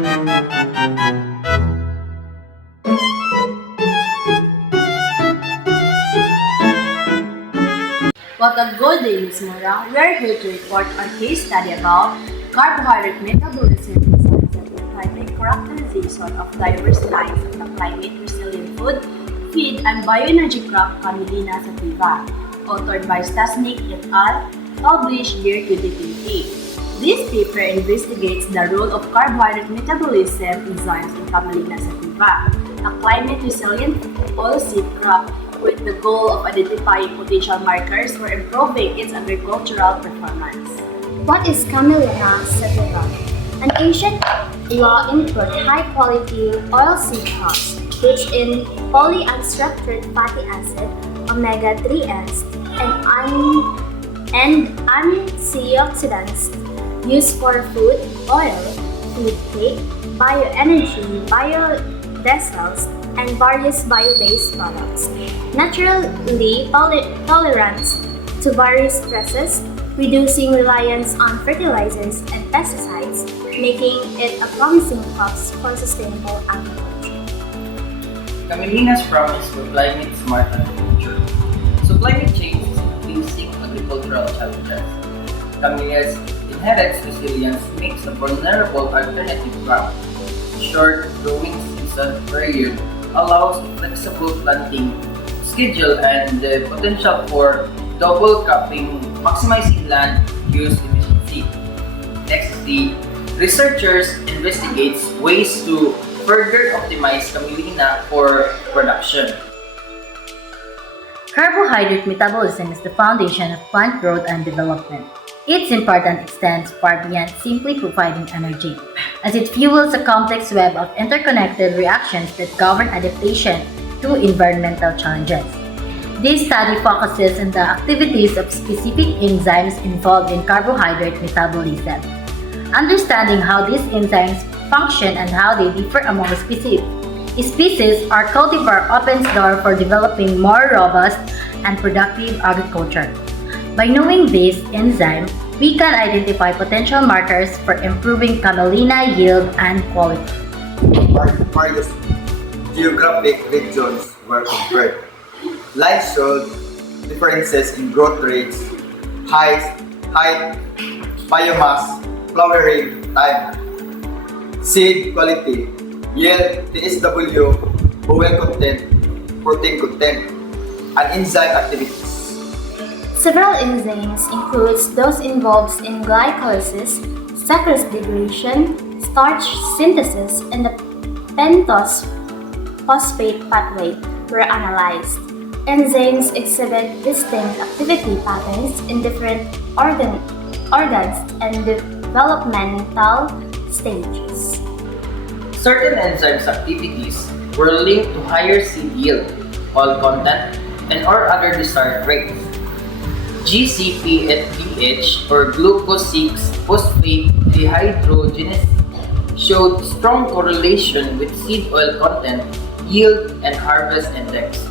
What a good day, Ms. Mora. We are here to report our case study about carbohydrate metabolism enzymes and the climate characterization of diverse lines of the climate-resilient food, feed, and bioenergy crop Camelina sativa, authored by Stasnik et al., published year 2020. This paper investigates the role of carbohydrate metabolism enzymes in Camelina sativa, a climate-resilient oilseed crop with the goal of identifying potential markers for improving its agricultural performance. What is Camelina sativa? An ancient law input high-quality oilseed crops rich in polyunsaturated fatty acid, omega-3s, and antioxidants used for food oil, food cake, bioenergy, biodiesels, and various bio-based products. Naturally tolerant to various stresses, reducing reliance on fertilizers and pesticides, making it a promising crop for sustainable agriculture. Camelina's promise for climate-smart agriculture. So climate change is increasing agricultural challenges. Camelina's inherent resilience makes a vulnerable alternative crop. Short growing season per year allows flexible planting schedule and the potential for double cropping, maximizing land use efficiency. Next, the researchers investigates ways to further optimize camelina for production. Carbohydrate metabolism is the foundation of plant growth and development. Its importance extends far beyond simply providing energy, as it fuels a complex web of interconnected reactions that govern adaptation to environmental challenges. This study focuses on the activities of specific enzymes involved in carbohydrate metabolism. Understanding how these enzymes function and how they differ among species or cultivar opens door for developing more robust and productive agriculture. By knowing this enzyme, we can identify potential markers for improving camelina yield and quality. Various geographic regions were compared. Lines showed differences in growth rates, height, biomass, flowering time, seed quality, yield, TSW, oil content, protein content, and enzyme activities. Several enzymes include those involved in glycolysis, sucrose degradation, starch synthesis, and the pentose phosphate pathway were analyzed. Enzymes exhibit distinct activity patterns in different organs and developmental stages. Certain enzymes activities were linked to higher seed yield, oil content, and or other desired rates. GCP and pH or glucose-6-phosphate dehydrogenase showed strong correlation with seed oil content, yield, and harvest index.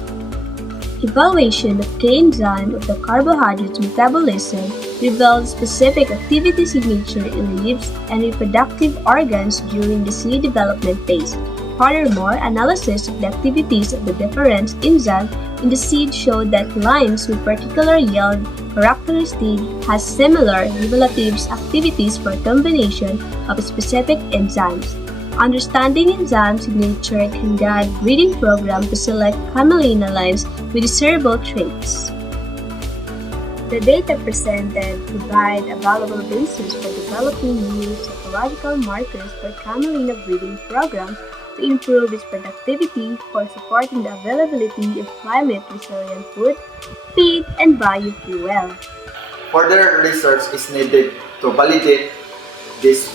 Evaluation of key enzyme of the carbohydrate metabolism revealed specific activity signature in leaves and reproductive organs during the seed development phase. Furthermore, analysis of the activities of the different enzymes in the seed showed that lines with particular yield characteristics has similar relative activities for a combination of specific enzymes. Understanding enzyme signature can guide breeding program to select camelina lines with desirable traits. The data presented provide a valuable basis for developing new psychological markers for camelina breeding program to improve its productivity for supporting the availability of climate-resilient food, feed, and biofuel. Further research is needed to validate these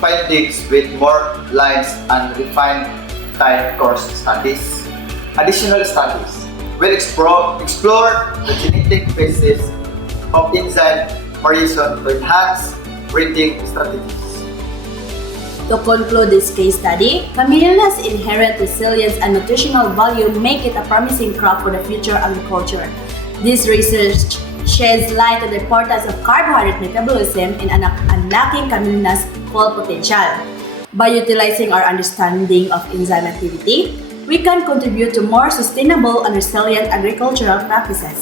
findings with more lines and refined time course studies. Additional studies will explore the genetic basis of enzyme variation to enhance breeding strategies. To conclude this case study, camelina's inherent resilience and nutritional value make it a promising crop for the future agriculture. This research sheds light on the importance of carbohydrate metabolism in unlocking camelina's full potential. By utilizing our understanding of enzyme activity, we can contribute to more sustainable and resilient agricultural practices.